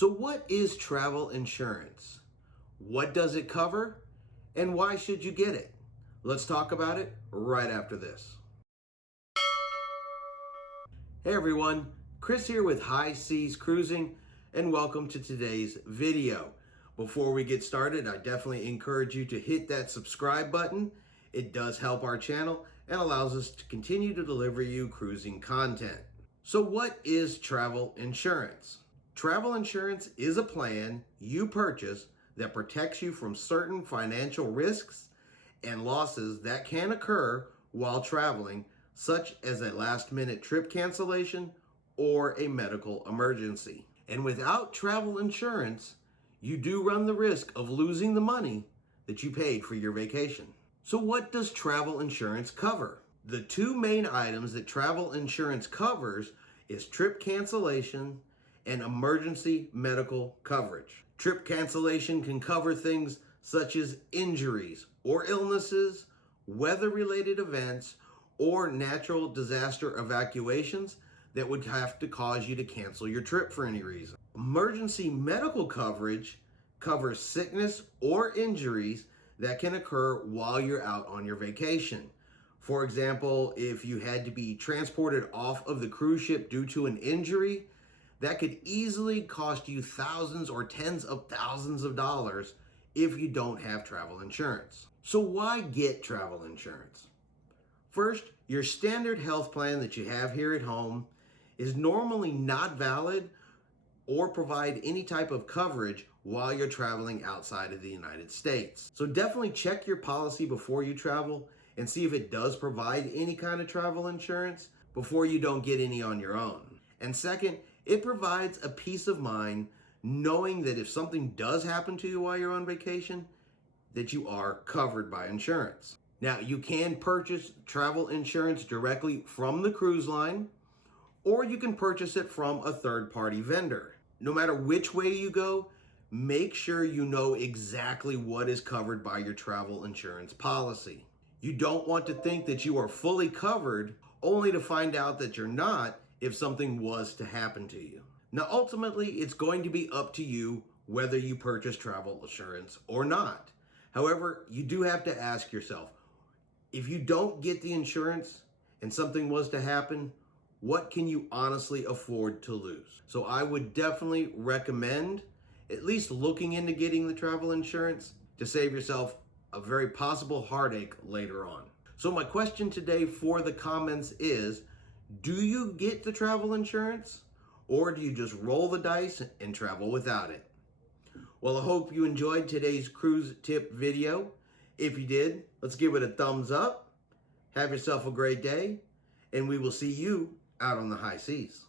So what is travel insurance? What does it cover? And why should you get it? Let's talk about it right after this. Hey everyone, Chris here with High Seas Cruising, and welcome to today's video. Before we get started, I definitely encourage you to hit that subscribe button. It does help our channel and allows us to continue to deliver you cruising content. So what is travel insurance? Travel insurance is a plan you purchase that protects you from certain financial risks and losses that can occur while traveling, such as a last-minute trip cancellation or a medical emergency. And without travel insurance, you do run the risk of losing the money that you paid for your vacation. So what does travel insurance cover? The two main items that travel insurance covers is trip cancellation and emergency medical coverage. Trip cancellation can cover things such as injuries or illnesses, weather-related events, or natural disaster evacuations that would have to cause you to cancel your trip for any reason. Emergency medical coverage covers sickness or injuries that can occur while you're out on your vacation. For example, if you had to be transported off of the cruise ship due to an injury, that could easily cost you thousands or tens of thousands of dollars if you don't have travel insurance. So why get travel insurance? First, your standard health plan that you have here at home is normally not valid or provide any type of coverage while you're traveling outside of the United States. So definitely check your policy before you travel and see if it does provide any kind of travel insurance before you don't get any on your own. And second, it provides a peace of mind knowing that if something does happen to you while you're on vacation, that you are covered by insurance. Now, you can purchase travel insurance directly from the cruise line, or you can purchase it from a third-party vendor. No matter which way you go, make sure you know exactly what is covered by your travel insurance policy. You don't want to think that you are fully covered only to find out that you're not if something was to happen to you. Now, ultimately, it's going to be up to you whether you purchase travel insurance or not. However, you do have to ask yourself, if you don't get the insurance and something was to happen, what can you honestly afford to lose? So I would definitely recommend at least looking into getting the travel insurance to save yourself a very possible heartache later on. So my question today for the comments is, do you get the travel insurance or do you just roll the dice and travel without it? Well, I hope you enjoyed today's cruise tip video. If you did, let's give it a thumbs up. Have yourself a great day, and we will see you out on the high seas.